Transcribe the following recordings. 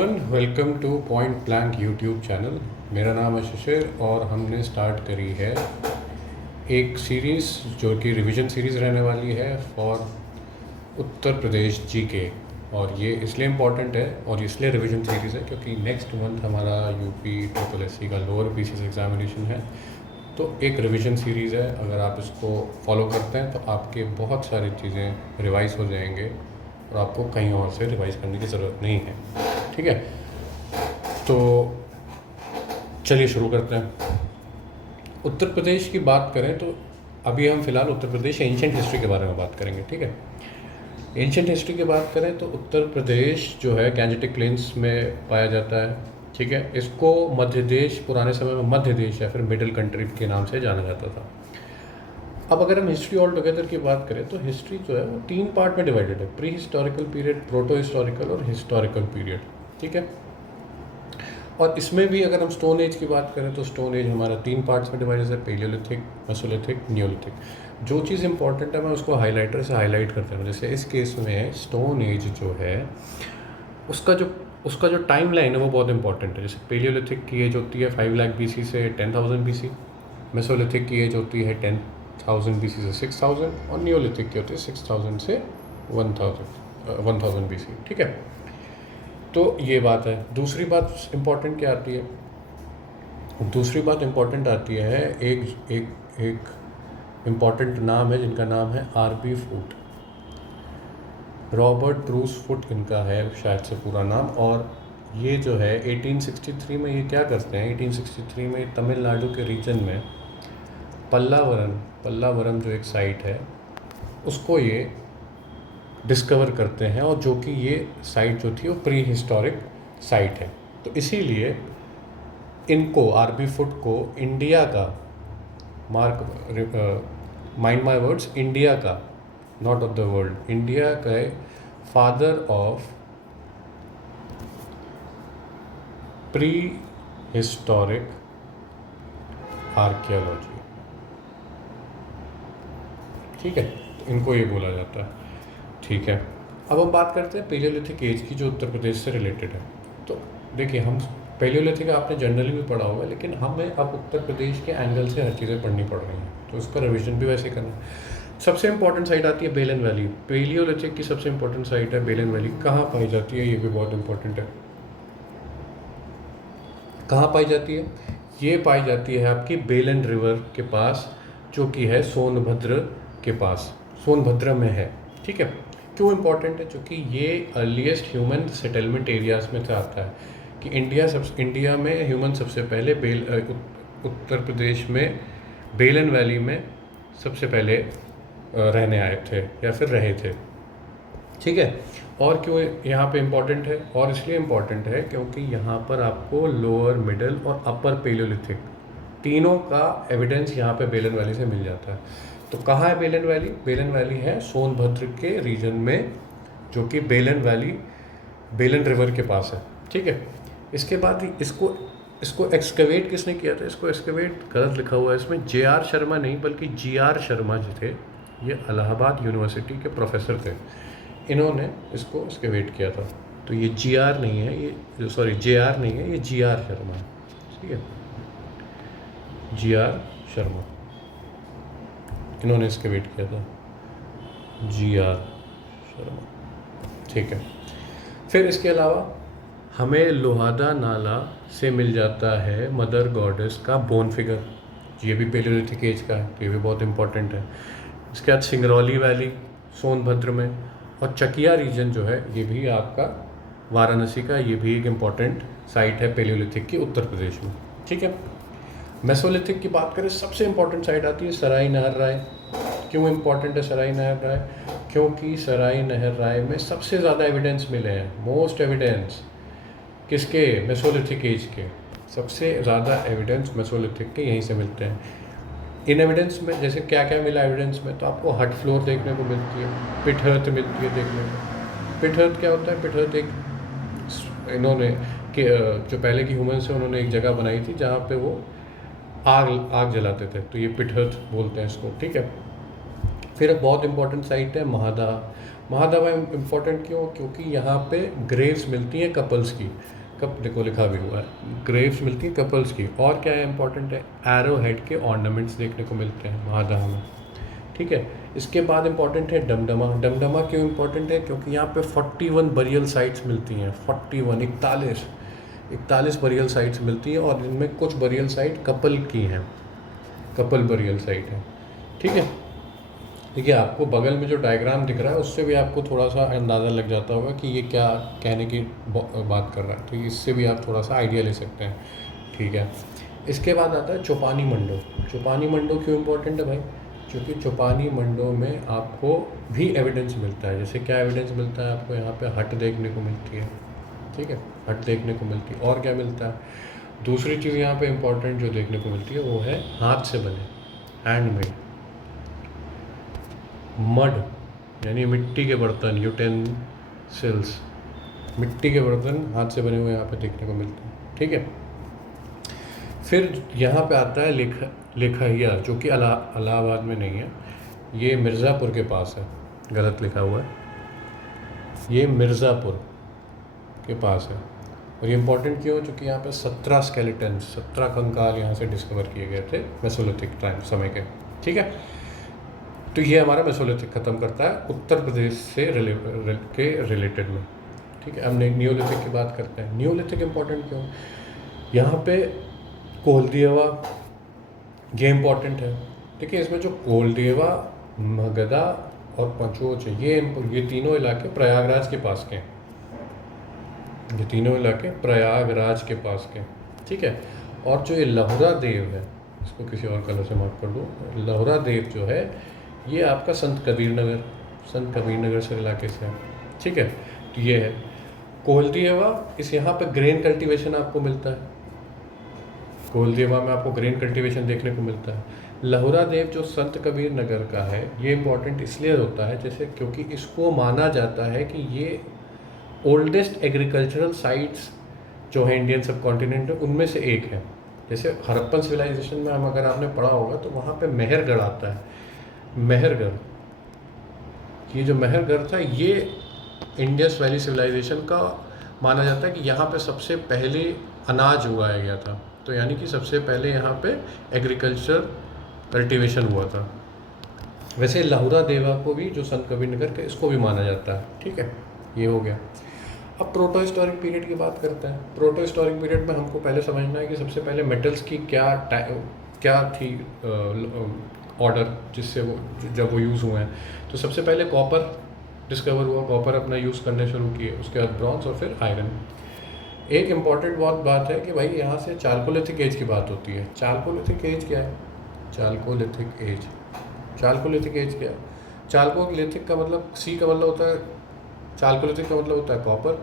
Everyone, welcome two point blank YouTube channel. मेरा नाम है शिशिर और हमने स्टार्ट करी है एक सीरीज़ जो कि रिवीजन सीरीज़ रहने वाली है फॉर उत्तर प्रदेश जीके। और ये इसलिए इम्पॉर्टेंट है और इसलिए रिवीजन सीरीज़ है क्योंकि नेक्स्ट मंथ हमारा यूपी ट्रिपल एससी का लोअर पीसीएस एग्जामिनेशन है। तो एक रिवीजन सीरीज़ है, अगर आप इसको फॉलो करते हैं तो आपके बहुत सारी चीज़ें रिवाइज हो जाएंगे और आपको कहीं और से रिवाइज करने की ज़रूरत नहीं है। ठीक है, तो चलिए शुरू करते हैं। उत्तर प्रदेश की बात करें तो अभी हम फ़िलहाल उत्तर प्रदेश एंशिएंट हिस्ट्री के बारे में बात करेंगे। ठीक है, एंशिएंट हिस्ट्री की बात करें तो उत्तर प्रदेश जो है गैंजेटिक प्लेन्स में पाया जाता है। ठीक है, इसको मध्य देश, पुराने समय में मध्य देश या फिर मिडिल कंट्री के नाम से जाना जाता था। अब अगर हम हिस्ट्री ऑल टुगेदर की बात करें तो हिस्ट्री जो है वो 3 पार्ट में डिवाइडेड है: pre historical period, proto historical और हिस्टोरिकल पीरियड। ठीक है, और इसमें भी अगर हम स्टोन एज की बात करें तो स्टोन एज हमारा 3 पार्ट्स में डिवाइडेड है: पेलियोलिथिक, मेसोलिथिक, नियोलिथिक। जो चीज़ इंपॉर्टेंट है मैं उसको हाईलाइटर से हाईलाइट करता हूँ। जैसे इस केस में स्टोन एज जो है उसका जो टाइम लाइन है वो बहुत इंपॉर्टेंट है। जैसे पेलियोलिथिक की एज होती है 5 लाख BC से 10,000 BC, मेसोलिथिक की एज होती है 10,000 BC से 6,000 और नियोलिथिक की होती है 6,000 से 1,000 BC। ठीक है, तो ये बात है। दूसरी बात इंपॉर्टेंट क्या आती है? दूसरी बात इंपॉर्टेंट आती है, एक इम्पॉर्टेंट नाम है जिनका नाम है RB फूट, रॉबर्ट ब्रूस फुट इनका है शायद से पूरा नाम। और ये जो है 1863 में ये क्या करते हैं, 1863 में तमिलनाडु के रीजन में पल्लावरम जो एक साइट है उसको ये डिस्कवर करते हैं, और जो कि ये साइट जो थी वो प्री हिस्टोरिक साइट है। तो इसीलिए इनको, RB फुट को, इंडिया का, माइंड माय वर्ड्स, इंडिया का, not of the world, India का father of prehistoric archaeology. ठीक है, तो इनको ये बोला जाता है। ठीक है, अब हम बात करते हैं पेलियोलिथिक एज की जो उत्तर प्रदेश से रिलेटेड है। तो देखिए, हम पेलियोलिथिक आपने जनरली भी पढ़ा होगा, लेकिन हमें अब उत्तर प्रदेश के एंगल से हर चीज़ें पढ़नी पड़ रही हैं, तो उसका रिवीजन भी वैसे करना है। सबसे इंपॉर्टेंट साइट आती है बेलन वैली। पेलियोलिथिक की सबसे इंपॉर्टेंट साइट है बेलन वैली। कहाँ पाई जाती है ये भी बहुत इंपॉर्टेंट है। कहाँ पाई जाती है? ये पाई जाती है आपकी बेलन रिवर के पास, जो कि है सोनभद्र के पास, सोनभद्र में है। ठीक है, क्यों इम्पॉर्टेंट है? क्योंकि ये अर्लीस्ट ह्यूमन सेटलमेंट एरियाज में से आता है कि इंडिया में ह्यूमन सबसे पहले उत्तर प्रदेश में बेलन वैली में सबसे पहले रहने आए थे या फिर रहे थे। ठीक है, और क्यों यहाँ पे इम्पॉर्टेंट है? और इसलिए इम्पॉर्टेंट है क्योंकि यहाँ पर आपको लोअर, मिडल और अपर पेलियोलिथिक तीनों का एविडेंस यहाँ पे बेलन वैली से मिल जाता है। तो कहाँ है बेलन वैली? बेलन वैली है सोनभद्र के रीजन में, जो कि बेलन रिवर के पास है। ठीक है, इसके बाद इसको एक्सकवेट किसने किया था? इसको एक्सकवेट गलत लिखा हुआ है इसमें, JR शर्मा नहीं बल्कि GR शर्मा जी थे। ये इलाहाबाद यूनिवर्सिटी के प्रोफेसर थे, इन्होंने इसको एक्सकवेट किया था। तो ये JR नहीं है, ये JR नहीं है, ये GR शर्मा है। ठीक है, GR शर्मा, इन्होंने एक्सकवेट किया था, GR शर्मा। ठीक है, फिर इसके अलावा हमें लोहादा नाला से मिल जाता है मदर गॉडेस का बोन फिगर। ये भी पेलियोलिथिक एज का है, तो ये भी बहुत इंपॉर्टेंट है। इसके बाद सिंगरौली वैली सोनभद्र में, और चकिया रीजन जो है ये भी आपका वाराणसी का, ये भी एक इम्पॉर्टेंट साइट है पेलियोलिथिक की उत्तर प्रदेश में। ठीक है, मेसोलिथिक की बात करें, सबसे इम्पॉर्टेंट साइट आती है सराय नहर राय। क्यों इम्पॉर्टेंट है सराय नहर राय? क्योंकि सराय नहर राय में सबसे ज़्यादा एविडेंस मिले हैं, मोस्ट एविडेंस किसके? मेसोलिथिक एज के। सबसे ज़्यादा एविडेंस मेसोलिथिक के यहीं से मिलते हैं। इन एविडेंस में जैसे क्या क्या मिला एविडेंस में, तो आपको हट फ्लोर देखने को मिलती है, पिटहर्थ मिलती है देखने को। पिटहर्थ क्या होता है? पिटहर्थ एक, इन्होंने कि जो पहले की ह्यूमन्स है उन्होंने एक जगह बनाई थी जहाँ पे वो आग जलाते थे, तो ये पिटहर्थ बोलते हैं इसको। ठीक है, फिर बहुत इंपॉर्टेंट साइट है महादा। महादावा इम्पोर्टेंट क्यों? क्योंकि यहाँ पे ग्रेव्स मिलती हैं कपल्स की। कप देखो लिखा भी हुआ है, ग्रेव्स मिलती हैं कपल्स की। और क्या है इम्पोर्टेंट है, एरो हेड के ऑर्नामेंट्स देखने को मिलते हैं महादावा में, ठीक है। इसके बाद इम्पॉर्टेंट है डमडमा। डमडमा क्यों इम्पॉर्टेंट है? क्योंकि यहाँ पे 41 बरियल साइट्स मिलती हैं, 41 41 बरियल साइट्स मिलती हैं, और इनमें कुछ बरियल साइट कपल की हैं, कपल बरियल साइट है, ठीक है। देखिए आपको बगल में जो डायग्राम दिख रहा है उससे भी आपको थोड़ा सा अंदाज़ा लग जाता होगा कि ये क्या कहने की बात कर रहा है, तो इससे भी आप थोड़ा सा आइडिया ले सकते हैं, ठीक है। इसके बाद आता है चौपानी मंडो। चौपानी मंडो क्यों इम्पोर्टेंट है भाई? क्योंकि चौपानी मंडो में आपको भी एविडेंस मिलता है। जैसे क्या एविडेंस मिलता है आपको? यहाँ पे हट देखने को मिलती है, ठीक है, हट देखने को मिलती है। और क्या मिलता है? दूसरी चीज़ यहाँ पे इम्पोर्टेंट जो देखने को मिलती है वो है हाथ से बने, हैंडमेड, मड यानी मिट्टी के बर्तन, यूटेंसिल्स, मिट्टी के बर्तन हाथ से बने हुए यहाँ पे देखने को मिलते हैं, ठीक है। फिर यहाँ पे आता है लेखहिया, जो कि इलाहाबाद में नहीं है, ये मिर्ज़ापुर के पास है, गलत लिखा हुआ है, ये मिर्ज़ापुर के पास है। और ये इम्पोर्टेंट क्यों? क्योंकि यहाँ पे 17 स्केलेटन, 17 कंकाल यहाँ से डिस्कवर किए गए थे मेसोलिथिक टाइम समय के, ठीक है। तो ये हमारा मेसोलिथिक ख़त्म करता है उत्तर प्रदेश से रिलेटेड में, ठीक है। अब न्यूलिथिक की बात करते हैं। न्यूलिथिक इम्पोर्टेंट क्यों? यहाँ पे कोलदेवा ये इम्पोर्टेंट है। देखिए इसमें जो कोलदेवा, मगधा और पंचोच है, ये तीनों इलाके प्रयागराज के पास के हैं, ये तीनों इलाके प्रयागराज के पास के, ठीक है। और जो ये लहुरा देव है, इसको किसी और कलर से मार्क कर दो, लहुरा देव जो है ये आपका संत कबीर नगर से इलाके से है, ठीक है। तो ये है कोलदेवा। इस यहाँ पे ग्रेन कल्टीवेशन आपको मिलता है, कोलदेवा में आपको ग्रेन कल्टीवेशन देखने को मिलता है। लहुरा देव जो संत कबीर नगर का है, ये इम्पोर्टेंट इसलिए होता है जैसे क्योंकि इसको माना जाता है कि ये ओल्डेस्ट एग्रीकल्चरल साइट्स जो है इंडियन सब कॉन्टिनेंट में, उनमें से एक है। जैसे हड़प्पन सिविलाइजेशन में हम अगर आपने पढ़ा होगा तो वहाँ पे मेहरगढ़ आता है, मेहरगढ़, ये जो मेहरगढ़ था ये इंडस वैली सिविलाइजेशन का माना जाता है कि यहाँ पे सबसे पहले अनाज उगाया गया था। तो यानी कि सबसे पहले यहाँ पे एग्रीकल्चर कल्टीवेशन हुआ था। वैसे लहुरा देवा को भी, जो संत कबीर नगर के, इसको भी माना जाता है, ठीक है। ये हो गया। अब प्रोटो हिस्टोरिक पीरियड की बात करते हैं। प्रोटो हिस्टोरिक पीरियड में हमको पहले समझना है कि सबसे पहले मेटल्स की क्या थी ऑर्डर, जिससे वो जब वो यूज़ हुए हैं। तो सबसे पहले कॉपर डिस्कवर हुआ, कॉपर अपना यूज़ करने शुरू किए, उसके बाद ब्रॉन्ज और फिर आयरन। एक इम्पॉर्टेंट बहुत बात है कि भाई यहाँ से चाल्कोलिथिक एज की बात होती है। चाल्कोलिथिक एज क्या है? चाल्कोलिथिक एज, चाल्कोलिथिक एज क्या है? चाल्कोलिथिक का मतलब, सी का मतलब होता है, चाल्कोलिथिक का मतलब होता है कॉपर,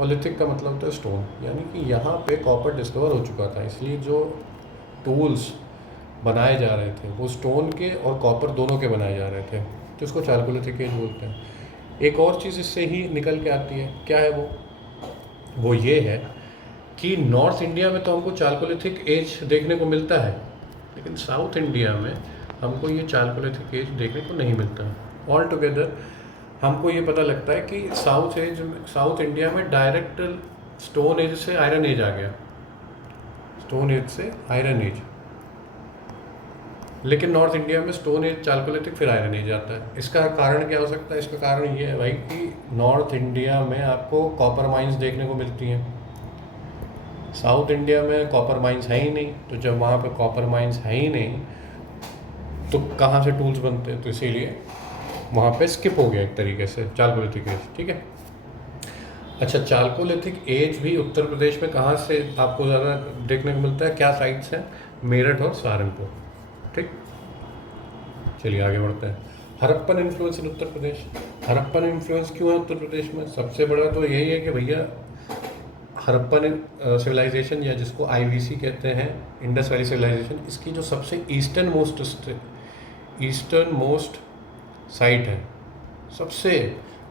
और लिथिक का मतलब होता है स्टोन। यानी कि यहाँ पे कॉपर डिस्कवर हो चुका था, इसलिए जो टूल्स बनाए जा रहे थे वो स्टोन के और कॉपर दोनों के बनाए जा रहे थे, तो इसको चाल्कोलिथिक एज बोलते हैं। एक और चीज़ इससे ही निकल के आती है, क्या है वो ये है कि नॉर्थ इंडिया में तो हमको चाल्कोलिथिक एज देखने को मिलता है, लेकिन साउथ इंडिया में हमको ये चाल्कोलिथिक एज देखने को नहीं मिलता है। ऑल टुगेदर हमको ये पता लगता है कि साउथ इंडिया में डायरेक्ट स्टोन एज से आयरन एज आ गया, स्टोन एज से आयरन एज, लेकिन नॉर्थ इंडिया में स्टोन एज, चाल्कोलिथिक, फिर आयरन एज आता है। इसका कारण क्या हो सकता है? इसका कारण ये है भाई कि नॉर्थ इंडिया में आपको कॉपर माइंस देखने को मिलती हैं, साउथ इंडिया में कॉपर माइंस है ही नहीं। तो जब वहाँ पे कॉपर माइंस है ही नहीं तो कहाँ से टूल्स बनते हैं? तो इसीलिए वहाँ पे स्किप हो गया एक तरीके से चाल्कोलिथिक एज, ठीक है। अच्छा, चाल्कोलिथिक एज भी उत्तर प्रदेश में कहाँ से आपको ज़्यादा देखने को मिलता है? क्या साइट्स हैं? मेरठ और सहारनपुर, ठीक। चलिए आगे बढ़ते हैं। हड़प्पन इन्फ्लुएंस इन उत्तर प्रदेश। हड़प्पन इन्फ्लुएंस क्यों है उत्तर प्रदेश में? सबसे बड़ा तो यही है कि भैया हड़प्पन सिविलाइजेशन, या जिसको IVC कहते हैं, इंडस वैली सिविलाइजेशन, इसकी जो सबसे ईस्टर्न मोस्ट साइट है सबसे,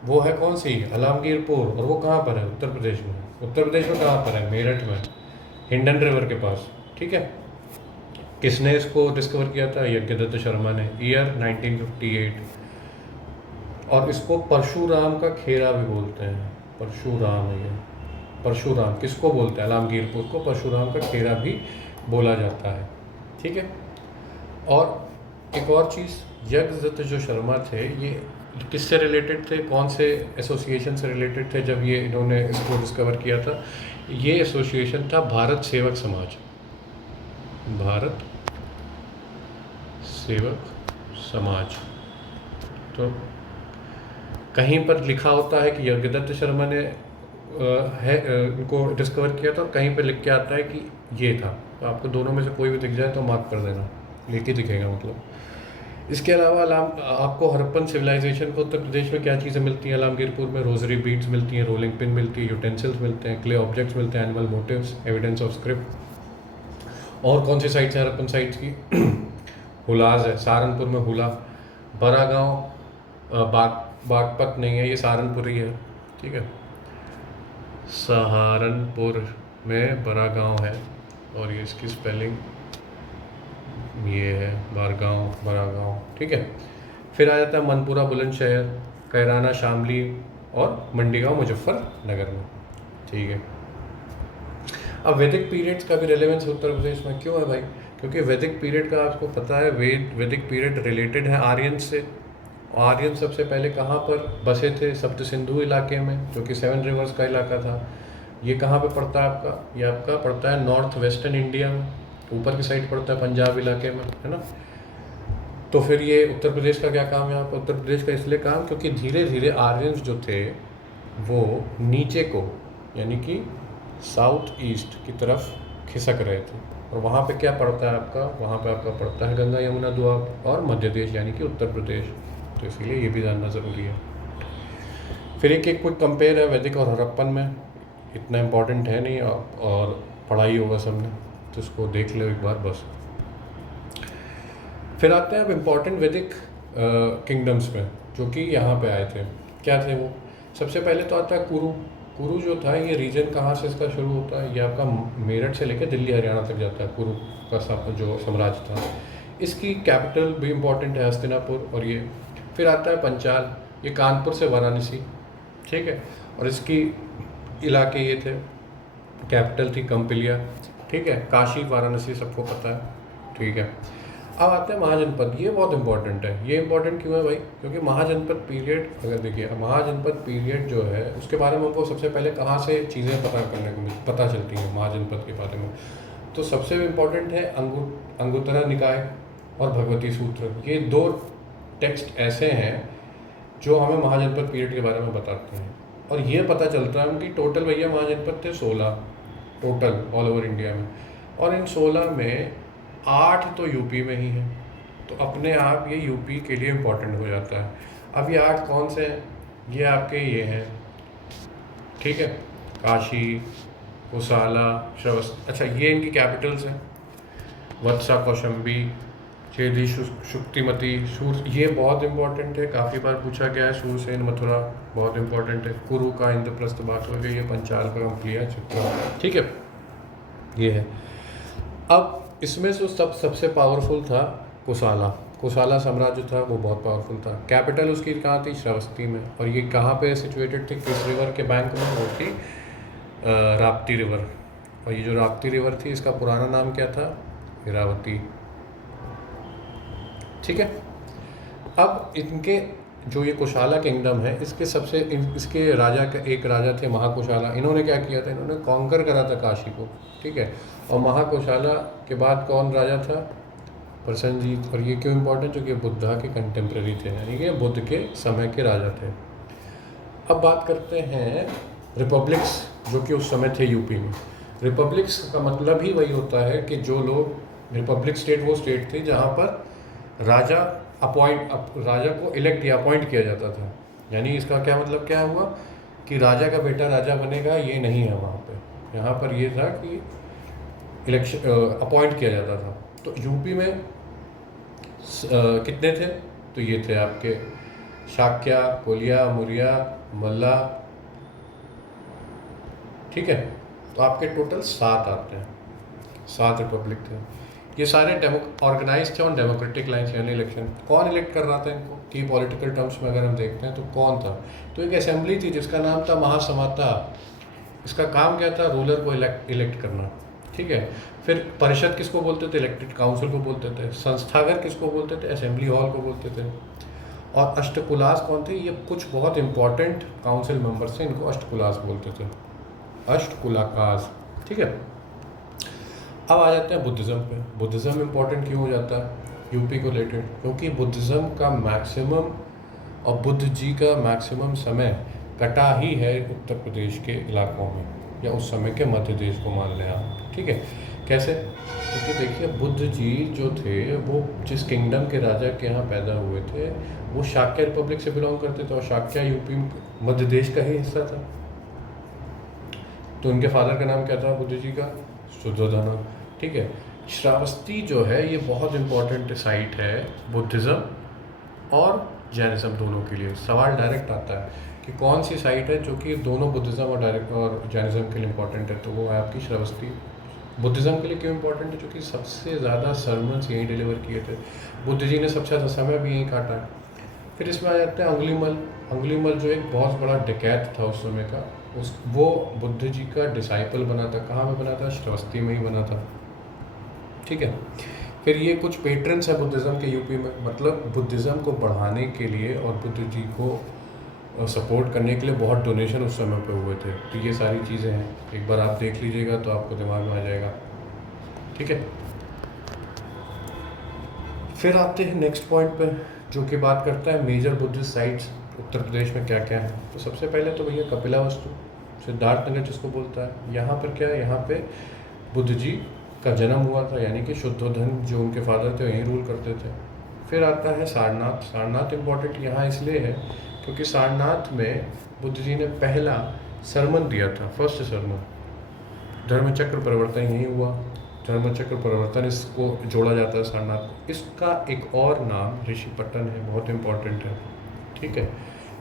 वो है कौन सी? आलमगीरपुर। और वो कहाँ पर है? उत्तर प्रदेश में। उत्तर प्रदेश में कहाँ पर है? मेरठ में, हिंडन रिवर के पास, ठीक है। किसने इसको डिस्कवर किया था? यज्ञदत्त शर्मा ने, ईयर 1958। और इसको परशुराम का खेरा भी बोलते हैं। परशुराम है ये, परशुराम किसको बोलते हैं, आलमगीरपुर को परशुराम का खेरा भी बोला जाता है। ठीक है। और एक और चीज़, यज्ञदत्त जो शर्मा थे ये किससे रिलेटेड थे, कौन से एसोसिएशन से रिलेटेड थे जब ये इन्होंने इसको डिस्कवर किया था? ये एसोसिएशन था भारत सेवक समाज, भारत सेवक समाज। तो कहीं पर लिखा होता है कि यज्ञदत्त शर्मा ने इनको डिस्कवर किया था, और कहीं पर लिख के आता है कि ये था। तो आपको दोनों में से कोई भी दिख जाए तो मार्क कर देना, लिख ही दिखेगा मतलब। इसके अलावा आपको हड़प्पन सिविलाइजेशन को उत्तर प्रदेश में क्या चीज़ें मिलती हैं? आलमगीरपुर में रोजरी बीड्स मिलती हैं, रोलिंग पिन मिलती है, यूटेंसिल्स मिलते हैं, क्ले ऑब्जेक्ट्स मिलते हैं, animal motifs, evidence of script. और कौन सी साइट्स हैं हड़प्पन साइट्स की? हुलाज है, सहारनपुर में हुला। बरागांव बागपत नहीं है, ये सहारनपुर ही है। ठीक है, सहारनपुर में बरागांव है, और ये इसकी स्पेलिंग ये है बरागांव। ठीक है। फिर आ जाता है मनपुरा बुलंदशहर, कैराना शामली और मंडीगांव मुजफ्फरनगर में। ठीक है। अब वैदिक पीरियड्स का भी रेलेवेंस उत्तर प्रदेश में क्यों है भाई? क्योंकि वैदिक पीरियड का आपको पता है, वैदिक पीरियड रिलेटेड है आर्यन से। आर्यन सबसे पहले कहाँ पर बसे थे? सप्त सिंधु इलाके में, जो कि 7 रिवर्स का इलाका था। ये कहाँ पे पड़ता है आपका? ये आपका पड़ता है नॉर्थ वेस्टर्न इंडिया में, ऊपर की साइड पड़ता है पंजाब इलाके में, है ना। तो फिर ये उत्तर प्रदेश का क्या काम है यहाँ पर? उत्तर प्रदेश का इसलिए काम क्योंकि धीरे धीरे आर्यंस जो थे वो नीचे को, यानी कि साउथ ईस्ट की तरफ खिसक रहे थे। और वहाँ पे क्या पड़ता है आपका? वहाँ पे आपका पड़ता है गंगा यमुना दोआब और मध्य देश, यानी कि उत्तर प्रदेश। तो इसीलिए ये भी जानना ज़रूरी है। फिर एक क्विक कंपेयर है वैदिक और हड़प्पन में, इतना इम्पोर्टेंट है नहीं, और पढ़ाई होगा सबने, तो इसको देख लो एक बार बस। फिर आते हैं अब इम्पॉर्टेंट वैदिक किंगडम्स में जो कि यहाँ पे आए थे। क्या थे वो? सबसे पहले तो आता है कुरु। कुरु जो था, ये रीजन कहाँ से इसका शुरू होता है? ये आपका मेरठ से लेकर दिल्ली हरियाणा तक जाता है, कुरु का जो साम्राज्य था। इसकी कैपिटल भी इम्पॉर्टेंट है हस्तिनापुर। और ये फिर आता है पंचाल, ये कानपुर से वाराणसी। ठीक है। और इसकी इलाके ये थे, कैपिटल थी कंपिलिया। ठीक है, काशी वाराणसी सबको पता है। ठीक है। अब आते हैं महाजनपद। ये बहुत इंपॉर्टेंट है। ये इंपॉर्टेंट क्यों है भाई? क्योंकि महाजनपद पीरियड, अगर देखिए महाजनपद पीरियड जो है उसके बारे में हमको सबसे पहले कहाँ से चीज़ें पता चलती हैं महाजनपद के बारे में? तो सबसे इम्पॉर्टेंट है अंगुत्तरा निकाय और भगवती सूत्र। ये 2 टेक्स्ट ऐसे हैं जो हमें महाजनपद पीरियड के बारे में बताते हैं। और ये पता चलता है उनकी टोटल भैया महाजनपद थे 16 टोटल ऑल ओवर इंडिया में, और इन 16 में 8 तो यूपी में ही है। तो अपने आप ये यूपी के लिए इम्पोर्टेंट हो जाता है। अब ये 8 कौन से हैं? ये आपके ये हैं, ठीक है, काशी, कुसाला, श्रवस्ती। अच्छा, ये इनकी कैपिटल्स हैं, वत्सा, कौशंबी, चेदी, शुक्तिमती, सूर। ये बहुत इंपॉर्टेंट है, काफ़ी बार पूछा गया है। सूरसेन, मथुरा बहुत इंपॉर्टेंट है। कुरु का इंद्रप्रस्थ बात हो गई, ये पंचाल का क्लियर चित्रा। ठीक है, ये है। अब इसमें से सबसे पावरफुल था कुसाला। कुसाला साम्राज्य था वो बहुत पावरफुल था। कैपिटल उसकी कहाँ थी? श्रावस्ती में। और ये कहाँ पे सिचुएटेड थी? किस रिवर के बैंक में? वो थी राप्ती रिवर। और ये जो राप्ती रिवर थी इसका पुराना नाम क्या था? इरावती। ठीक है। अब इनके जो ये कुशाला किंगडम है, इसके राजा का एक राजा थे महाकुशाला। इन्होंने क्या किया था? इन्होंने कॉन्कर करा था काशी को। ठीक है। और महाकुशाला के बाद कौन राजा था? प्रसन्नजीत। और ये क्यों इम्पोर्टेंट? क्योंकि बुद्धा के कंटेम्प्रेरी थे, यानी कि बुद्ध के समय के राजा थे। अब बात करते हैं रिपब्लिक्स जो कि उस समय थे यूपी में। रिपब्लिक्स का मतलब ही वही होता है कि जो लोग, रिपब्लिक स्टेट वो स्टेट थी जहाँ पर राजा को इलेक्ट या अपॉइंट किया जाता था। यानी इसका क्या मतलब क्या हुआ कि राजा का बेटा राजा बनेगा, ये नहीं है वहाँ पे। यहाँ पर ये था कि इलेक्शन अपॉइंट किया जाता था। तो यूपी में कितने थे? तो ये थे आपके शाक्या, कोलिया, मुरिया, मल्ला। ठीक है। तो आपके टोटल 7 आते हैं, 7 रिपब्लिक थे। ये सारे ऑर्गेनाइज थे ऑन डेमोक्रेटिक लाइन्स, यानी इलेक्शन। कौन इलेक्ट कर रहा था इनको? की पॉलिटिकल टर्म्स में अगर हम देखते हैं तो कौन था, तो एक असेंबली थी जिसका नाम था महासमाता। इसका काम क्या था, रूलर को इलेक्ट करना, ठीक है। फिर परिषद किसको बोलते थे, इलेक्टेड काउंसिल को बोलते थे। संस्थागर किसको बोलते थे, असेंबली हॉल को बोलते थे। और अष्टकुलास कौन थे, ये कुछ बहुत इंपॉर्टेंट काउंसिल मेंबर्स थे, इनको अष्टकुलास बोलते थे, अष्टकुलाकास, ठीक है। अब आ जाते हैं बुद्धिज़्म पे। बुद्धिज़्म इंपॉर्टेंट क्यों हो जाता है यूपी को रिलेटेड, क्योंकि बुद्धिज़्म का मैक्सिमम और बुद्ध जी का मैक्सिमम समय कटा ही है उत्तर प्रदेश के इलाकों में, या उस समय के मध्य देश को मान लें आप, ठीक है। कैसे, क्योंकि देखिए बुद्ध जी जो थे वो जिस किंगडम के राजा के यहाँ पैदा हुए थे वो शाक्य रिपब्लिक से बिलोंग करते थे, और शाक्य यूपी मध्य देश का ही हिस्सा था। तो उनके फादर का नाम क्या था बुद्ध जी का, शुद्धोधना, ठीक है। श्रावस्ती जो है ये बहुत इंपॉर्टेंट साइट है बुद्धिज़्म और जैनिज़्म दोनों के लिए। सवाल डायरेक्ट आता है कि कौन सी साइट है जो कि दोनों बुद्धिज़्म और जैनिज़्म के लिए इंपॉर्टेंट है, तो वो है आपकी श्रावस्ती। बुद्धिज़्म के लिए क्यों इंपॉर्टेंट है, क्योंकि सबसे ज़्यादा सरमन्स यहीं डिलीवर किए थे, बुद्ध जी ने सबसे ज़्यादा समय भी यहीं काटा है। फिर इसमें आ जाते हैं अंगुलीमल। अंगुलीमल जो एक बहुत बड़ा डकैत था उस समय का, वो बुद्ध जी का डिसाइपल बना था। कहाँ में बना था, श्रावस्ती में ही बना था, ठीक है। फिर ये कुछ पेट्रन्स है बुद्धिज़्म के यूपी में, मतलब बुद्धिज़्म को बढ़ाने के लिए और बुद्ध जी को सपोर्ट करने के लिए बहुत डोनेशन उस समय पे हुए थे। तो ये सारी चीज़ें हैं, एक बार आप देख लीजिएगा तो आपको दिमाग में आ जाएगा, ठीक है। फिर आते हैं नेक्स्ट पॉइंट पे जो कि बात करता है major Buddhist sites Uttar Pradesh में क्या क्या है। तो सबसे पहले तो भैया कपिलावस्तु, सिद्धार्थनगर जिसको बोलता है, यहाँ पर क्या है, यहाँ पे बुद्ध जी का जन्म हुआ था, यानी कि शुद्धोधन जो उनके फादर थे वहीं रूल करते थे। फिर आता है सारनाथ। सारनाथ इम्पॉर्टेंट यहाँ इसलिए है क्योंकि सारनाथ में बुद्ध जी ने पहला सरमन दिया था, फर्स्ट सरमन। धर्मचक्र परिवर्तन यहीं हुआ, धर्मचक्र परिवर्तन इसको जोड़ा जाता है सारनाथ को। इसका एक और नाम ऋषिपट्टन है, बहुत इंपॉर्टेंट है, ठीक है।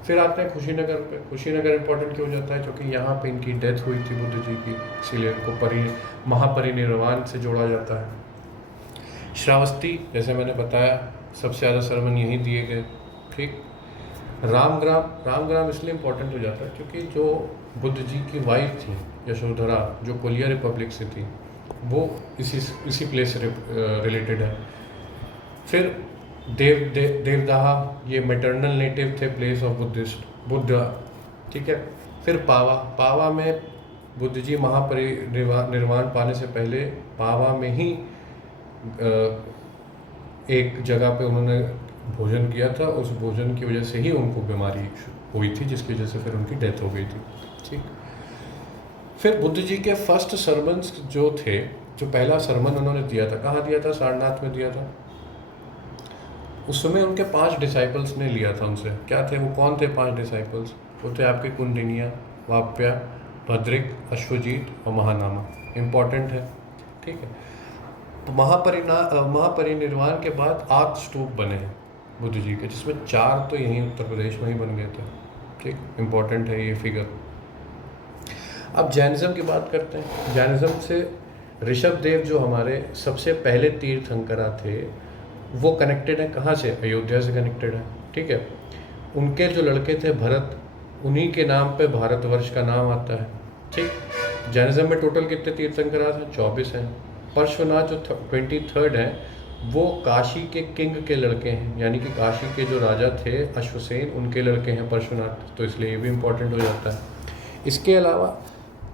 फिर आते हैं कुशीनगर पे। कुशीनगर इंपॉर्टेंट क्यों हो जाता है, क्योंकि यहाँ पे इनकी डेथ हुई थी बुद्ध जी की, इसीलिए इनको महापरिनिर्वाण से जोड़ा जाता है। श्रावस्ती, जैसे मैंने बताया, सबसे ज़्यादा सरमन यहीं दिए गए, ठीक। रामग्राम, रामग्राम इसलिए इम्पोर्टेंट हो जाता है क्योंकि जो बुद्ध जी की वाइफ थी यशोधरा, जो कोलिया रिपब्लिक से थी, वो इसी प्लेस से रिलेटेड है। फिर देवदाहा, ये मैटरनल नेटिव थे प्लेस ऑफ बुद्ध, ठीक है। फिर पावा, पावा में बुद्ध जी महापरिनिर्वाण पाने से पहले पावा में ही एक जगह पे उन्होंने भोजन किया था, उस भोजन की वजह से ही उनको बीमारी हुई थी, जिसकी वजह से फिर उनकी डेथ हो गई थी, ठीक। फिर बुद्ध जी के फर्स्ट सरमन्स जो थे, जो पहला सरमन उन्होंने दिया था, कहाँ दिया था, सारनाथ में दिया था। उस समय उनके 5 डिसाइपल्स ने लिया था उनसे। क्या थे वो, कौन थे 5 डिसाइपल्स, वो थे आपके कुंडिन्या, वाप्या, भद्रिक, अश्वजीत और महानामा। इम्पॉर्टेंट है, ठीक है। तो महापरिनिर्वाण के बाद 8 स्तूप बने हैं बुद्ध जी के, जिसमें 4 तो यहीं उत्तर प्रदेश में ही बन गए थे, ठीक। इम्पॉर्टेंट है ये फिगर। अब जैनिज़्म की बात करते हैं। जैनिज़्म से ऋषभ देव जो हमारे सबसे पहले तीर्थंकरा थे, वो कनेक्टेड है कहाँ से, अयोध्या से कनेक्टेड है, ठीक है। उनके जो लड़के थे भरत, उन्हीं के नाम पे भारतवर्ष का नाम आता है, ठीक। जैनिज़्म में टोटल कितने तीर्थंकरा थे, 24 हैं। पार्श्वनाथ जो 23rd हैं, वो काशी के किंग के लड़के हैं, यानी कि काशी के जो राजा थे अश्वसेन, उनके लड़के हैं पार्श्वनाथ, तो इसलिए ये भी इम्पोर्टेंट हो जाता है। इसके अलावा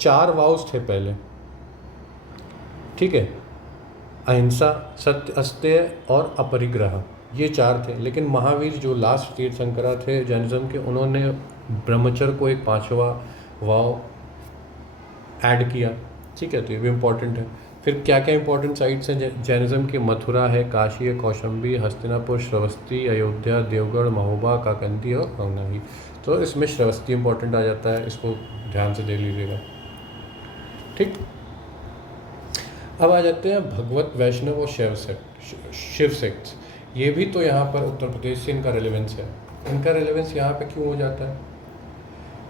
4 वाउस थे पहले, ठीक है, अहिंसा, सत्य, अस्तेय और अपरिग्रह, ये 4 थे। लेकिन महावीर जो लास्ट तीर्थंकरा थे जैनिज़्म के, उन्होंने ब्रह्मचर्य को एक 5वां वाव ऐड किया, ठीक है, तो ये भी इम्पोर्टेंट है। फिर क्या क्या इंपॉर्टेंट साइट्स हैं जैनिज़्म की, मथुरा है, काशी है, कौशंबी, हस्तिनापुर, श्रावस्ती, अयोध्या, देवगढ़, महोबा, काकंदी और रंगनाही। तो इसमें श्रावस्ती इंपॉर्टेंट आ जाता है, इसको ध्यान से देख लीजिएगा, ठीक। अब आ जाते हैं भगवत, वैष्णव और शिव सेक्ट्स। ये भी तो यहाँ पर उत्तर प्रदेश से इनका रेलेवेंस है। इनका रेलेवेंस यहाँ पे क्यों हो जाता है,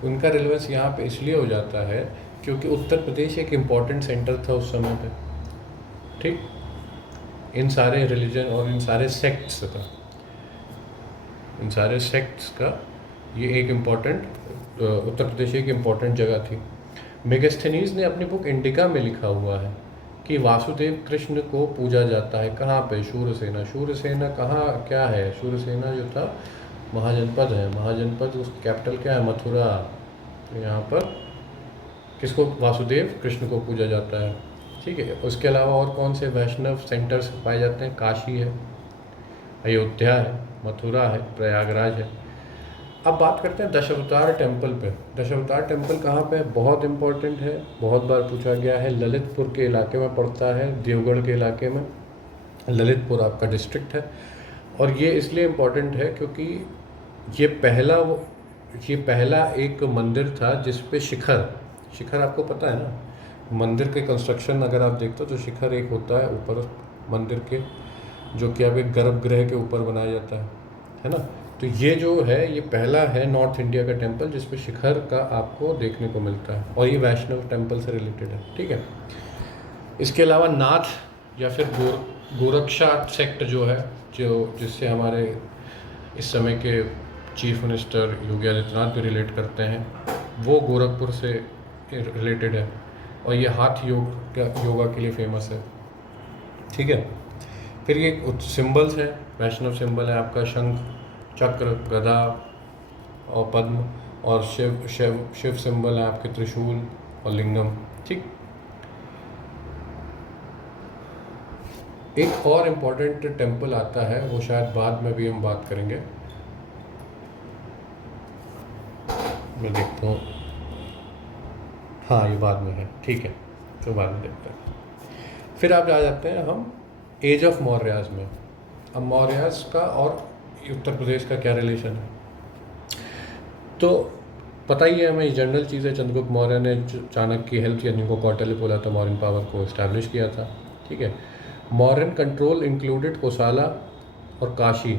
उनका रेलेवेंस यहाँ पे इसलिए हो जाता है क्योंकि उत्तर प्रदेश एक इम्पॉर्टेंट सेंटर था उस समय पे, ठीक, इन सारे रिलीजन और इन सारे सेक्ट्स का। इन सारे सेक्ट्स का ये एक इम्पॉर्टेंट, उत्तर प्रदेश एक इम्पॉर्टेंट जगह थी। मेगास्थनीज ने अपनी बुक इंडिका में लिखा हुआ है कि वासुदेव कृष्ण को पूजा जाता है। कहाँ पे? शूरसेना। शूरसेना कहाँ, क्या है शूरसेना जो था? महाजनपद है। महाजनपद, उसकी कैपिटल क्या है? मथुरा। तो यहाँ पर किसको? वासुदेव कृष्ण को पूजा जाता है। ठीक है। उसके अलावा और कौन से वैष्णव सेंटर्स पाए जाते हैं? काशी है, अयोध्या है, मथुरा है, प्रयागराज है। अब बात करते हैं दशावतार टेम्पल पे। दशावतार टेम्पल कहाँ पे है? बहुत इम्पोर्टेंट है, बहुत बार पूछा गया है। ललितपुर के इलाके में पड़ता है, देवगढ़ के इलाके में। ललितपुर आपका डिस्ट्रिक्ट है। और ये इसलिए इम्पोर्टेंट है क्योंकि ये पहला एक मंदिर था जिस पे शिखर आपको पता है ना, मंदिर के कंस्ट्रक्शन अगर आप देखते हो तो शिखर एक होता है ऊपर मंदिर के, जो कि आप एक गर्भगृह के ऊपर बनाया जाता है ना। तो ये जो है, ये पहला है नॉर्थ इंडिया का टेम्पल जिस पे शिखर का आपको देखने को मिलता है, और ये वैष्णव टेम्पल से रिलेटेड है। ठीक है। इसके अलावा नाथ या फिर गोरक्षा सेक्ट जो है, जिससे हमारे इस समय के चीफ मिनिस्टर योगी आदित्यनाथ भी रिलेट करते हैं, वो गोरखपुर से रिलेटेड है, और ये हाथ योगा के लिए फेमस है। ठीक है। फिर ये कुछ सिंबल्स है, वैष्णव सिंबल है आपका शंख, चक्र, गदा और पद्म, और शिव सिंबल है आपके त्रिशूल और लिंगम। ठीक। एक और इम्पोर्टेंट टेम्पल आता है, वो शायद बाद में भी हम बात करेंगे, मैं देखता हूँ। हाँ, ये बाद में है। ठीक है, तो बाद में देखते हैं। फिर आप आ जाते हैं हम एज ऑफ मौर्याज में। अब मौर्याज का और उत्तर प्रदेश का क्या रिलेशन है? तो पता ही है हमें, जनरल चीज़ है। चंद्रगुप्त मौर्य ने चाणक्य की हेल्प, यानी को कौटिल्य बोला था, मौर्यन पावर को इस्टेब्लिश किया था। ठीक है। मौर्यन कंट्रोल इंक्लूडेड कोसाला और काशी,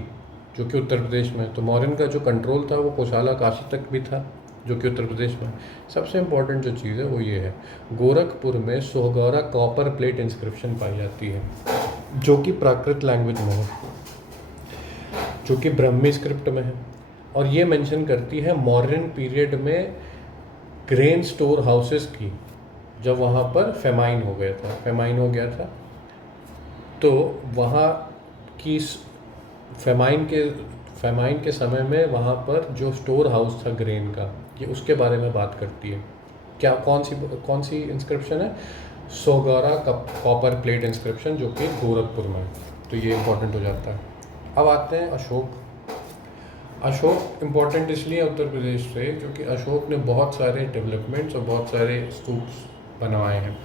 जो कि उत्तर प्रदेश में। तो मौर्यन का जो कंट्रोल था वो कोसाला काशी तक भी था, जो कि उत्तर प्रदेश में। सबसे इम्पोर्टेंट जो चीज़ है वो ये है, गोरखपुर में सोहगौरा कॉपर प्लेट इंस्क्रिप्शन पाई जाती है, जो कि प्राकृत लैंग्वेज में है, जो कि ब्राह्मी स्क्रिप्ट में है, और ये मेंशन करती है मॉडर्न पीरियड में ग्रेन स्टोर हाउसेस की, जब वहाँ पर फेमाइन हो गया था, तो वहाँ की फेमाइन के समय में वहाँ पर जो स्टोर हाउस था ग्रेन का, ये उसके बारे में बात करती है। क्या, कौन सी इंस्क्रिप्शन है? सोगौरा कॉपर प्लेट इंस्क्रिप्शन, जो कि गोरखपुर में है। तो ये इंपॉर्टेंट हो जाता है। अब आते हैं अशोक इम्पॉर्टेंट इसलिए उत्तर प्रदेश से क्योंकि अशोक ने बहुत सारे डेवलपमेंट्स और बहुत सारे स्तूप्स बनवाए हैं।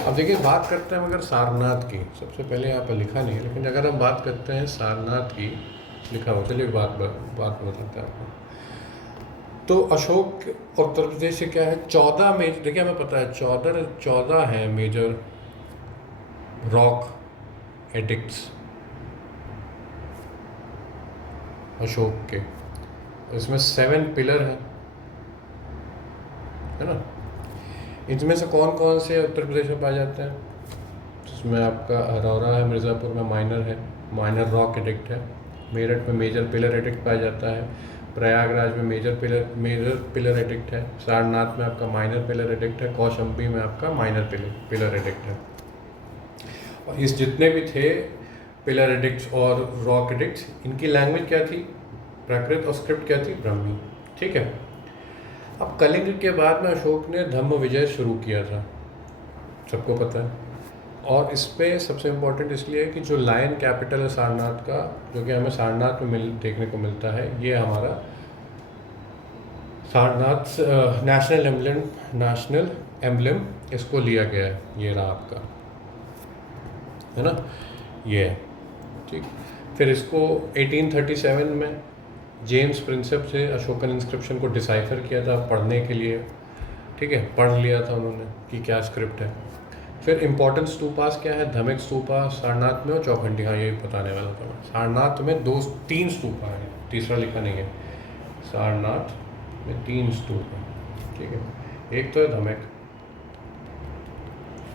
अब देखिए, बात करते हैं मगर सारनाथ की। सबसे पहले यहाँ पर लिखा नहीं है, लेकिन अगर हम बात करते हैं सारनाथ की, लिखा हो, चलिए बात बताते हैं आपको। तो अशोक उत्तर प्रदेश से क्या है, 14 मेजर, देखिए हमें पता है 14 हैं मेजर रॉक एडिक्ट्स अशोक के। इसमें 7 पिलर हैं, है ना। इनमें से कौन कौन से उत्तर प्रदेश में पाए जाते हैं? इसमें आपका हरौरा है, मिर्ज़ापुर में माइनर है, माइनर रॉक एडिक्ट है। मेरठ में मेजर पिलर एडिक्ट पाया जाता है। प्रयागराज में मेजर पिलर एडिक्ट है। सारनाथ में आपका माइनर पिलर एडिक्ट है। कौशाम्बी में आपका माइनर पिलर एडिक्ट है। और इस जितने भी थे पिलर एडिक्ट्स और रॉक एडिक्ट्स, इनकी लैंग्वेज क्या थी? प्राकृत, और स्क्रिप्ट क्या थी? ब्राह्मी। ठीक है। अब कलिंग के बाद में अशोक ने धम्म विजय शुरू किया था, सबको पता है। और इस पे सबसे इम्पोर्टेंट इसलिए है कि जो लायन कैपिटल है सारनाथ का, जो कि हमें सारनाथ में देखने को मिलता है, ये हमारा सारनाथ नेशनल एम्बलम इसको लिया गया है। ये रहा आपका, है ना, ये है। ठीक। फिर इसको 1837 में जेम्स प्रिंसेप से अशोकन इंस्क्रिप्शन को डिसाइफर किया था पढ़ने के लिए। ठीक है, पढ़ लिया था उन्होंने कि क्या स्क्रिप्ट है। फिर इम्पोर्टेंट स्तूपास क्या है? धमिक स्तूपा सारनाथ में और चौखंडी, हाँ यही बताने वाला था मैं। सारनाथ में 3 स्तूपा हैं, तीसरा लिखा नहीं है। सारनाथ में 3 स्तूप हैं। ठीक है, एक तो है धमिक,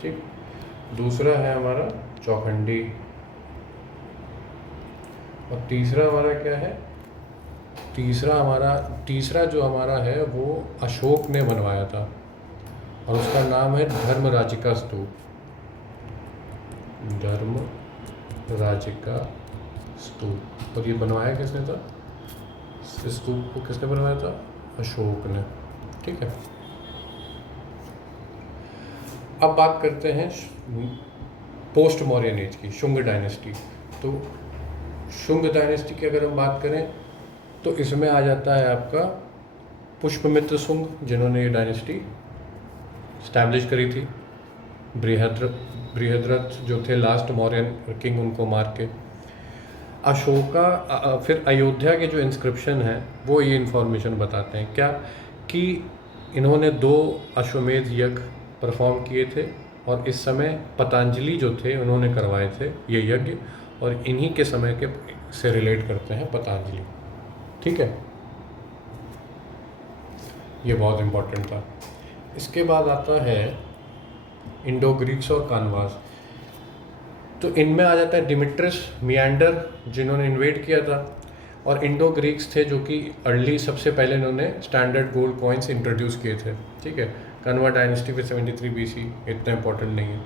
ठीक, दूसरा है हमारा चौखंडी, और तीसरा हमारा क्या है, तीसरा जो हमारा है वो अशोक ने बनवाया था और उसका नाम है धर्मराजिका स्तूप। धर्मराजिका स्तूप। और ये बनवाया किसने था, इस स्तूप को किसने बनवाया था, अशोक ने। ठीक है, अब बात करते हैं पोस्ट मौर्यन एज की, शुंग डायनेस्टी। तो शुंग डायनेस्टी की अगर हम बात करें तो इसमें आ जाता है आपका पुष्पमित्र शुंग, जिन्होंने ये डायनेस्टी स्टैब्लिश करी थी। बृहद्रथ जो थे लास्ट मौर्यन किंग, उनको मार के। अशोका, फिर अयोध्या के जो इंस्क्रिप्शन हैं वो ये इन्फॉर्मेशन बताते हैं क्या, कि इन्होंने 2 अश्वमेध यज्ञ परफॉर्म किए थे और इस समय पतंजलि जो थे उन्होंने करवाए थे ये यज्ञ, और इन्हीं के समय के से रिलेट करते हैं पतंजलि। ठीक है, ये बहुत इम्पोर्टेंट था। इसके बाद आता है इंडो ग्रीक्स और कानवास। तो इनमें आ जाता है डिमिट्रियस मियांडर, जिन्होंने इन्वेड किया था, और इंडो ग्रीक्स थे जो कि अर्ली सबसे पहले इन्होंने स्टैंडर्ड गोल्ड कॉइन्स इंट्रोड्यूस किए थे। ठीक है, कन्वा डायनेस्टी फिर 73 BC, इतना इंपॉर्टेंट नहीं है।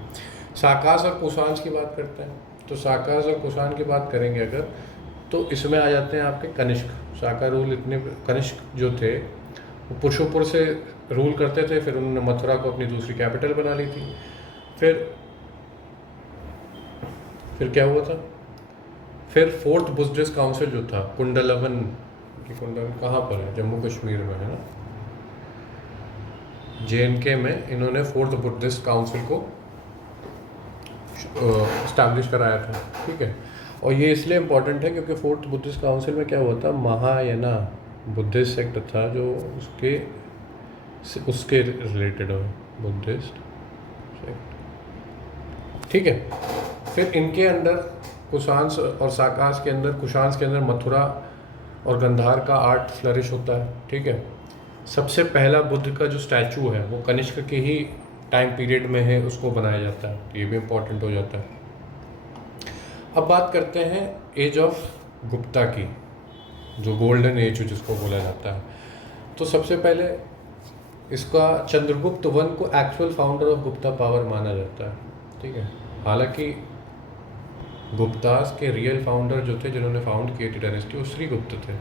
साकास और कुषाण की बात करते हैं, तो साकास और कुषाण की बात करेंगे अगर, तो इसमें आ जाते हैं आपके कनिष्क। साका रूल कनिष्क जो थे वो पुरुषोपुर से रूल करते थे, फिर उन्होंने मथुरा को अपनी दूसरी कैपिटल बना ली थी। फिर क्या हुआ था, फिर 4th बुद्धिस्ट काउंसिल जो था, कुंडलवन कहाँ पर है, जम्मू कश्मीर में है ना, JNK में, इन्होंने 4th बुद्धिस्ट काउंसिल को इस्टेब्लिश कराया था। ठीक है, और ये इसलिए इम्पोर्टेंट है क्योंकि 4th बुद्धिस्ट काउंसिल में क्या हुआ था, महायाना बुद्धिस्ट सेक्ट था जो उसके रिलेटेड हो, बुद्धिस्ट सेक्ट। ठीक है, फिर इनके अंदर कुषाण और साकास के अंदर, कुषाण के अंदर मथुरा और गंधार का आर्ट फ्लरिश होता है। ठीक है, सबसे पहला बुद्ध का जो स्टैचू है वो कनिष्क के ही टाइम पीरियड में है, उसको बनाया जाता है, ये भी इम्पोर्टेंट हो जाता है। अब बात करते हैं एज ऑफ गुप्ता की, जो गोल्डन एज जिसको बोला जाता है। तो सबसे पहले इसका चंद्रगुप्त वन को actual founder of Gupta power माना जाता है। ठीक है, हालांकि गुप्तास के रियल फाउंडर जो थे, जिन्होंने फाउंड की थी डायनेस्टी, वो श्रीगुप्त थे,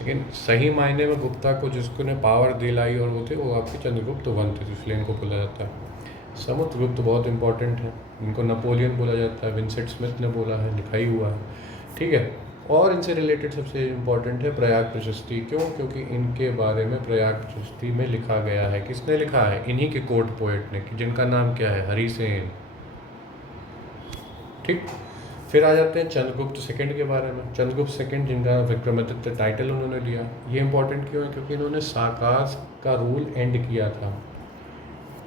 लेकिन सही मायने में गुप्ता को जिसको ने पावर दिलाई और वो थे, वो आपके चंद्रगुप्त वन थे, इसलिए इनको बोला जाता है। समुद्रगुप्त बहुत इंपॉर्टेंट है, इनको नेपोलियन बोला जाता है, विंसेंट स्मिथ ने बोला है, लिखा ही हुआ है। ठीक है, और इनसे रिलेटेड सबसे इम्पॉर्टेंट है प्रयाग प्रशस्ति। क्यों? क्योंकि इनके बारे में प्रयाग प्रशस्ति में लिखा गया है। किसने लिखा है? इन्हीं के कोर्ट पोएट ने, जिनका नाम क्या है? हरिसेन। ठीक, फिर आ जाते हैं चंद्रगुप्त सेकंड के बारे में। चंद्रगुप्त सेकंड, जिनका विक्रमादित्य टाइटल उन्होंने लिया, ये इंपॉर्टेंट क्यों है? क्योंकि इन्होंने साकास का रूल एंड किया था।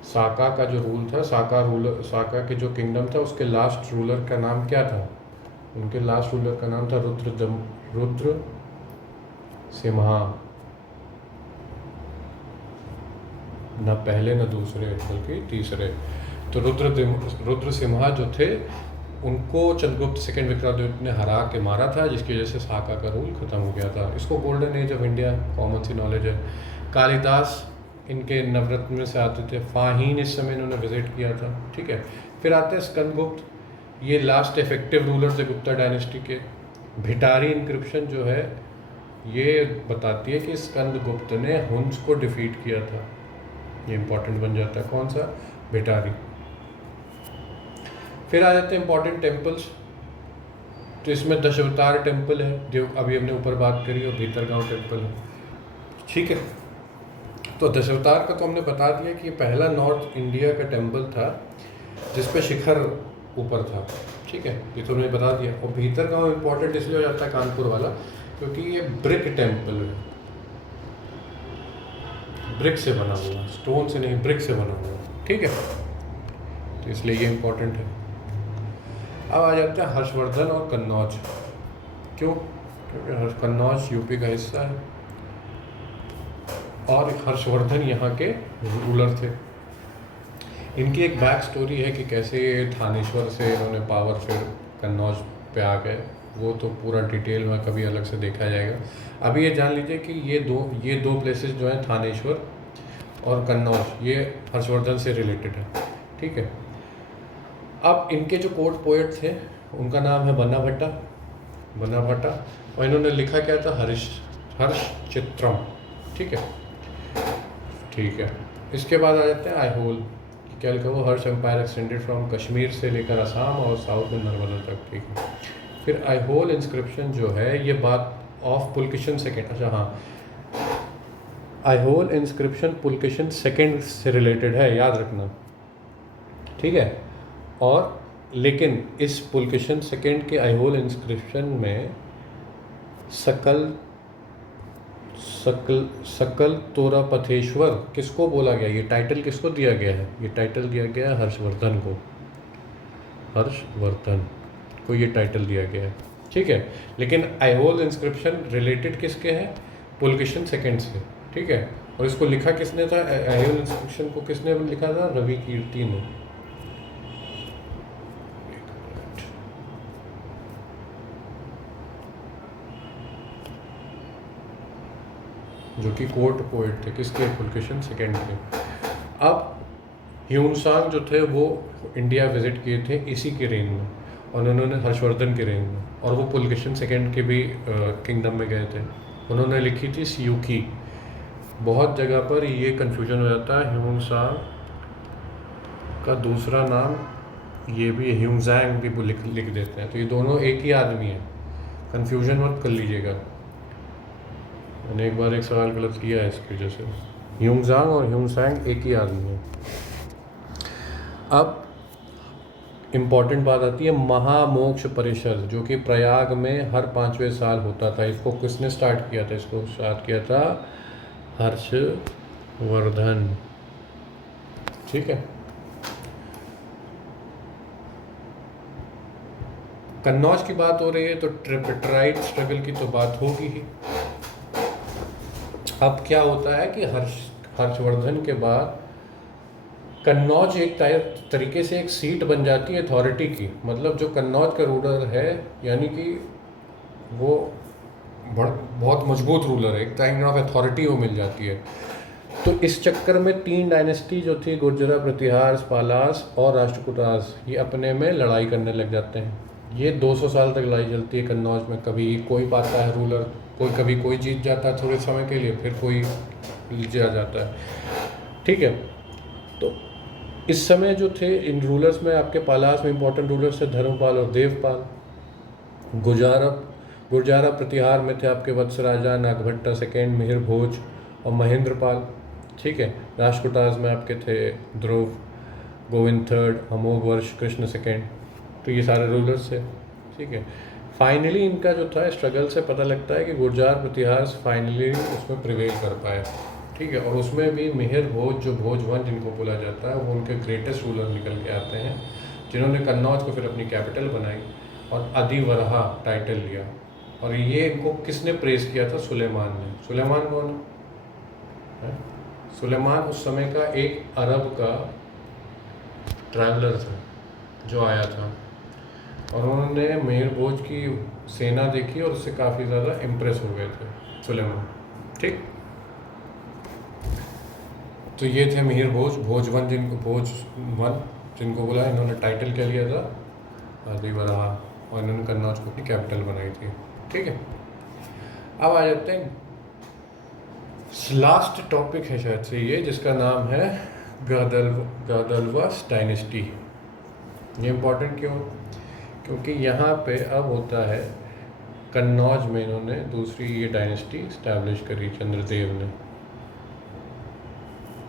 साका का जो रूल था, साका के जो किंगडम था, उसके लास्ट रूलर का नाम क्या था? उनके लास्ट रूलर का नाम था रुद्र सिम्हा। न पहले न दूसरे बल्कि तीसरे। तो रुद्र सिम्हा जो थे, उनको चंद्रगुप्त सेकंड विक्रमादित्य ने हरा के मारा था, जिसकी वजह से साका का रूल खत्म हो गया था। इसको golden age of India common सी नॉलेज है। कालिदास इनके नवरत्न में से आते थे। फाहीन इस समय इन्होंने विजिट किया था। ठीक है, फिर आते हैं स्कंदगुप्त, ये लास्ट इफेक्टिव रूलर थे गुप्ता डायनेस्टी के। भिटारी इंक्रिप्शन जो है ये बताती है कि स्कंदगुप्त ने हुंस को डिफीट किया था। ये इंपॉर्टेंट बन जाता है। कौन सा? भिटारी। फिर आ जाते हैं इंपॉर्टेंट टेम्पल्स। तो इसमें दशावतार टेम्पल है, जो अभी हमने ऊपर बात करी, और भीतरगांव टेम्पल है। ठीक है, तो दशावतार का तो हमने बता दिया कि ये पहला नॉर्थ इंडिया का टेम्पल था जिस पे शिखर ऊपर था। ठीक है, ये तो हमने बता दिया। और भीतरगांव इंपॉर्टेंट इसलिए हो जाता है कानपुर वाला, क्योंकि ये ब्रिक टेम्पल है, ब्रिक से बना हुआ, स्टोन से नहीं, ब्रिक से बना हुआ। ठीक है, तो इसलिए ये इंपॉर्टेंट है। अब आ जाता है हर्षवर्धन और कन्नौज। क्यों? क्योंकि कन्नौज यूपी का हिस्सा है और हर्षवर्धन यहाँ के रूलर थे। इनकी एक बैक स्टोरी है कि कैसे थानेश्वर से इन्होंने पावर फिर कन्नौज पे आ गए। वो तो पूरा डिटेल में कभी अलग से देखा जाएगा। अभी ये जान लीजिए कि ये दो प्लेसेस जो हैं थानेश्वर और कन्नौज, ये हर्षवर्धन से रिलेटेड है। ठीक है। अब इनके जो कोर्ट पोएट थे उनका नाम है बन्ना भट्टा, और इन्होंने लिखा क्या था, हर्ष चित्रम। ठीक है। इसके बाद आ जाते हैं आईहोल। क्या लिखा, वो हर्ष एम्पायर एक्सटेंडेड फ्रॉम कश्मीर से लेकर असम और साउथ में नर्मदा तक। ठीक है। फिर आईहोल इंस्क्रिप्शन जो है ये बात ऑफ पुलकेशन सेकेंड, अच्छा हाँ, आईहोल इंस्क्रिप्शन पुलकेशन सेकेंड से रिलेटेड है, याद रखना। ठीक है। और लेकिन इस पुलकेशन सेकेंड के आईहोल इंस्क्रिप्शन में सकल तोरापथेश्वर किसको बोला गया, ये टाइटल किसको दिया गया है, ये टाइटल दिया गया है हर्षवर्धन को ये टाइटल दिया गया है। ठीक है। लेकिन आईहोल इंस्क्रिप्शन रिलेटेड किसके हैं, पुलकेशन सेकेंड से। ठीक है। और इसको लिखा किसने था, आईहोल इंस्क्रिप्शन को किसने लिखा था, रवि कीर्ति ने। जो कि कोर्ट पोएट थे किसके, पुलकेशन सेकेंड के। अब ह्यूनसांग जो थे वो इंडिया विजिट किए थे इसी के रेंज में, और उन्होंने हर्षवर्धन के रेंज में, और वो पुलकेशन सेकेंड के भी किंगडम में गए थे। उन्होंने लिखी थी सियूकी। बहुत जगह पर ये कन्फ्यूजन हो जाता है, ह्यूनसांग का दूसरा नाम ये भी ह्यूनजैंग भी लिख देते हैं, तो ये दोनों एक ही आदमी है, कन्फ्यूजन मत कर लीजिएगा। मैंने एक बार एक सवाल गलत किया है इसकी वजह से। ह्यूनजांग और ह्यूनसैंग एक ही आदमी है। अब इम्पॉर्टेंट बात आती है महामोक्ष परिषद, जो कि प्रयाग में हर 5वें साल होता था। इसको किसने स्टार्ट किया था, इसको स्टार्ट किया था हर्षवर्धन। ठीक है। कन्नौज की बात हो रही है तो ट्रिपराइट स्ट्रगल की तो बात होगी ही। अब क्या होता है कि हर्षवर्धन के बाद कन्नौज एक तरीके से एक सीट बन जाती है अथॉरिटी की, मतलब जो कन्नौज का रूलर है, यानी कि वो बहुत मजबूत रूलर है, एक काइंड ऑफ अथॉरिटी वो मिल जाती है। तो इस चक्कर में 3 डायनेस्टी जो थी, गुर्जरा, प्रतिहार, पालास और राष्ट्रकूटास, ये अपने में लड़ाई करने लग जाते हैं। ये 200 साल तक लड़ाई चलती है कन्नौज में। कभी कोई पाता है रूलर, कभी कोई जीत जाता है थोड़े समय के लिए, फिर कोई जीत जाता है। ठीक है। तो इस समय जो थे इन रूलर्स में, आपके पालास में इंपॉर्टेंट रूलर्स थे धर्मपाल और देवपाल। गुर्जारा प्रतिहार में थे आपके वत्सराजा, नागभट्टा सेकेंड, मिहिर भोज और महेंद्रपाल। ठीक है। राष्ट्रकूटास में आपके थे ध्रुव, गोविंद थर्ड, अमोघ वर्ष, कृष्ण सेकेंड। तो ये सारे रूलर्स थे। ठीक है। फाइनली इनका जो था स्ट्रगल से पता लगता है कि गुर्जार प्रतिहार फाइनली उसमें प्रिवेल कर पाए। ठीक है। और उसमें भी मिहिर भोज, जो भोजवन जिनको बोला जाता है, वो उनके ग्रेटेस्ट रूलर निकल के आते हैं, जिन्होंने कन्नौज को फिर अपनी कैपिटल बनाई और अधिवरहा टाइटल लिया। और ये इनको किसने प्रेस किया था, सुलेमान ने। सुलेमान कौन है? सुलेमान उस समय का एक अरब का ट्रैवलर था जो आया था, और उन्होंने मिहिर भोज की सेना देखी और उससे काफ़ी ज़्यादा इम्प्रेस हो गए थे सुलेमान। ठीक। तो ये थे मिहिर भोज, भोजवन जिनको बोला, इन्होंने टाइटल क्या लिया था, अधिवरहा, और इन्होंने कन्नौज को अपनी कैपिटल बनाई थी। ठीक है। अब आ जाते हैं लास्ट टॉपिक है शायद से ये, जिसका नाम है गादलवास डायनेस्टी। ये इम्पोर्टेंट क्यों, क्योंकि यहाँ पे अब होता है कन्नौज में इन्होंने दूसरी ये डायनेस्टी इस्टेब्लिश करी, चंद्रदेव ने।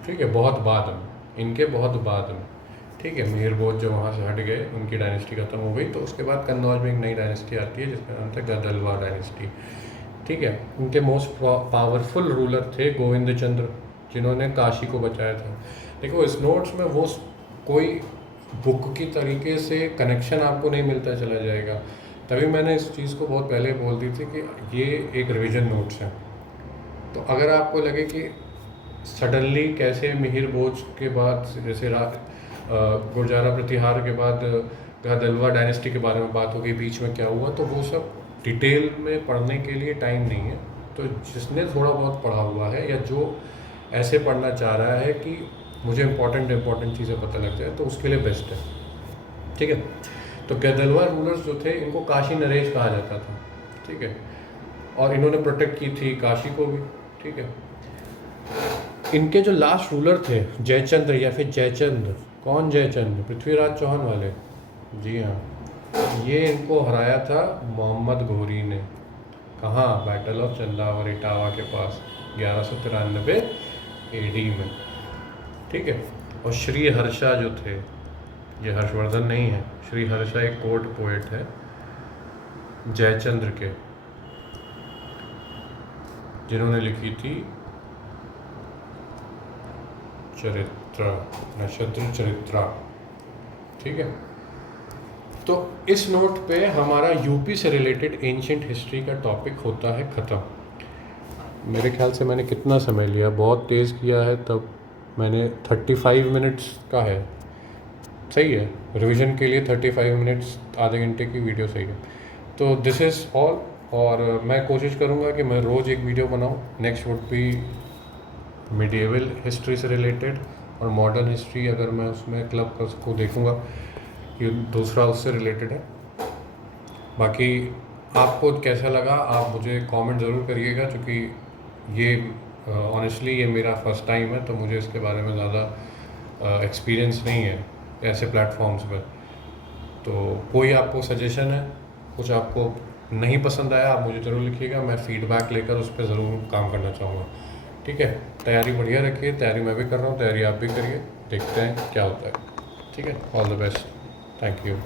ठीक है। बहुत बाद में, इनके बहुत बाद में। ठीक है। मिहिर भोज जो वहाँ से हट गए, उनकी डायनेस्टी खत्म हो गई, तो उसके बाद कन्नौज में एक नई डायनेस्टी आती है जिसका नाम था गदलवा डायनेस्टी। ठीक है। उनके मोस्ट पावरफुल रूलर थे गोविंद चंद्र, जिन्होंने काशी को बचाया था। देखो इस नोट्स में वो कोई बुक की तरीके से कनेक्शन आपको नहीं मिलता चला जाएगा, तभी मैंने इस चीज़ को बहुत पहले बोल दी थी कि ये एक रिवीजन नोट्स है। तो अगर आपको लगे कि सडनली कैसे मिहिर भोज के बाद, जैसे गुर्जारा प्रतिहार के बाद गहदलवा डायनेस्टी के बारे में बात हो गई, बीच में क्या हुआ, तो वो सब डिटेल में पढ़ने के लिए टाइम नहीं है। तो जिसने थोड़ा बहुत पढ़ा हुआ है या जो ऐसे पढ़ना चाह रहा है कि मुझे इंपॉर्टेंट चीज़ें पता लग जाए, तो उसके लिए बेस्ट है। ठीक है। तो गहदलवा रूलर्स जो थे, इनको काशी नरेश कहा जाता था। ठीक है। और इन्होंने प्रोटेक्ट की थी काशी को भी। ठीक है। इनके जो लास्ट रूलर थे जयचंद्र या फिर जयचंद, कौन जयचंद? पृथ्वीराज चौहान वाले। जी हाँ, ये इनको हराया था मोहम्मद घोरी ने। कहाँ? बैटल ऑफ चंदावर इटावा के पास 1193 AD में। ठीक है। और श्री हर्षा जो थे, ये हर्षवर्धन नहीं है, श्री हर्षा एक कोर्ट पोएट है जयचंद्र के, जिन्होंने लिखी थी चरित्र, नक्षत्र चरित्रा। ठीक है। तो इस नोट पे हमारा यूपी से रिलेटेड एंशिएंट हिस्ट्री का टॉपिक होता है ख़त्म। मेरे ख्याल से मैंने कितना समय लिया, बहुत तेज़ किया है, तब मैंने 35 मिनट्स का है। सही है, रिवीजन के लिए 35 मिनट्स, आधे घंटे की वीडियो सही है। तो दिस इज़ ऑल। और मैं कोशिश करूँगा कि मैं रोज़ एक वीडियो बनाऊँ। Next would be medieval history से रिलेटेड, और मॉडर्न हिस्ट्री अगर मैं उसमें क्लब को देखूँगा कि दूसरा उससे रिलेटेड है। बाकी आपको कैसा लगा आप मुझे कमेंट ज़रूर करिएगा, क्योंकि ये ऑनेस्टली ये मेरा फर्स्ट टाइम है, तो मुझे इसके बारे में ज़्यादा एक्सपीरियंस नहीं है ऐसे प्लेटफॉर्म्स पर। तो कोई आपको सजेशन है, कुछ आपको नहीं पसंद आया, आप मुझे ज़रूर लिखिएगा। मैं फीडबैक लेकर उस पर ज़रूर काम करना चाहूँगा। ठीक है। तैयारी बढ़िया रखिए, तैयारी मैं भी कर रहा हूँ, तैयारी आप भी करिए, देखते हैं क्या होता है। ठीक है। All the best. Thank you.